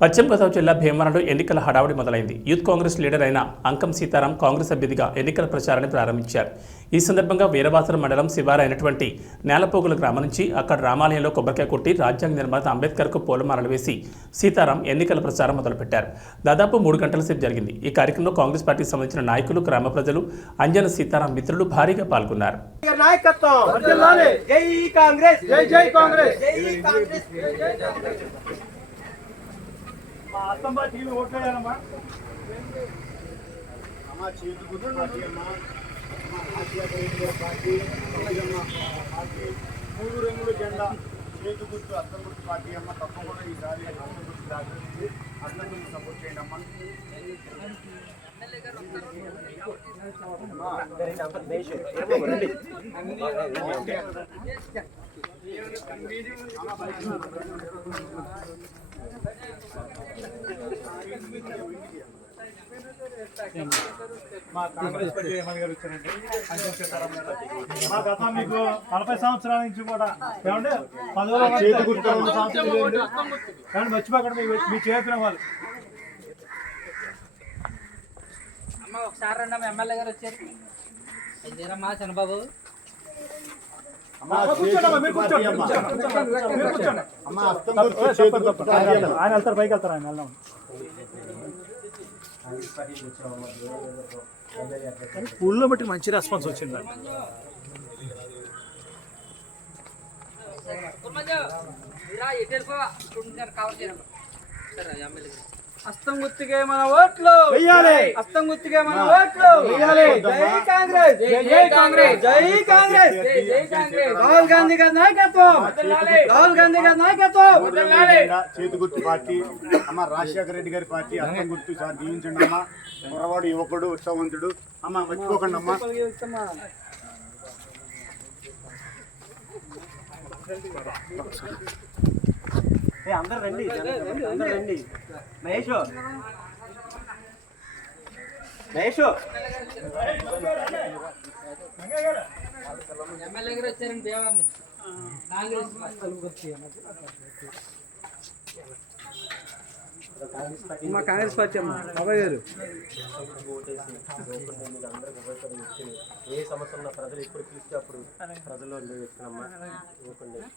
పశ్చిమ గోదావరి జిల్లా భీమవరంలో ఎన్నికల హడావుడి మొదలైంది. యూత్ కాంగ్రెస్ లీడర్ అయిన అంకం సీతారాం కాంగ్రెస్ అభ్యర్థిగా ఎన్నికల ప్రచారాన్ని ప్రారంభించారు. ఈ సందర్భంగా వీరవాసరం మండలం శివారైనటువంటి నేలపోగుల గ్రామం నుంచి అక్కడ రామాలయంలో కొబ్బరికాయ కొట్టి రాజ్యాంగ నిర్మాత అంబేద్కర్కు పూలమాలలు వేసి సీతారాం ఎన్నికల ప్రచారం మొదలుపెట్టారు. దాదాపు 3 గంటల సేపు జరిగింది. ఈ కార్యక్రమంలో కాంగ్రెస్ పార్టీకి సంబంధించిన నాయకులు, గ్రామ ప్రజలు, అంజన సీతారాం మిత్రులు భారీగా పాల్గొన్నారు. మూడు రంగుల జెండా చేతి గుర్తు అర్థం గుర్తు పార్టీ అమ్మ తప్పకుండా ఈసారి అర్థం గుర్తు దాచి అర్థం గుర్తు సపోర్ట్ చేయండి అమ్మ. మా కాంగ్రెస్ పార్టీ ఏమని గారు వచ్చారండి, మా గత మీకు 40 సంవత్సరాల నుంచి కూడా ఏమంటే 10 చేతి గుర్తు కానీ మర్చిపోకండి మీ చేతుల వాళ్ళు. అమ్మ ఒకసారి రండి, మా ఎమ్మెల్యే గారు వచ్చారు. ఇదేనమ్మా చంద్రబాబు. ఆయన వెళ్తారు, పైకి వెళ్తారు, ఆయన వెళ్దాం. ఊళ్ళో బట్టి మంచి రెస్పాన్స్ వచ్చింది. హస్తం గుర్తుకే మన ఓట్లు వెయ్యాలి, హస్తం గుర్తుకే మన ఓట్లు వెయ్యాలి. జై కాంగ్రెస్, జై కాంగ్రెస్, జై కాంగ్రెస్, జై కాంగ్రెస్. రాహుల్ గాంధీ గారి నాయకత్వం, రాహుల్ గాంధీ గారి నాయకత్వం. చేతి గుర్తు పార్టీ అమ్మ రాజశేఖర రెడ్డి గారి పార్టీ అర్థం గుర్తు సార్ దీవించండి అమ్మ. కుర్రవాడు, యువకుడు, ఉత్సవంతుడు అమ్మ, మర్చిపోకండి అమ్మ. అందరు రండి, అందరు రండి. మహేష్ మహేష్ ఎమ్మెల్యే గారు వచ్చారండి దేవాన్ని. కాంగ్రెస్ మా కాంగ్రెస్ పార్టీ అమ్మ బాబాయ్ గారు. ఏ సమస్య ఉన్న ప్రజలు ఎప్పుడు పిలిస్తే అప్పుడు ప్రజల్లో వేసుకున్నమ్మా.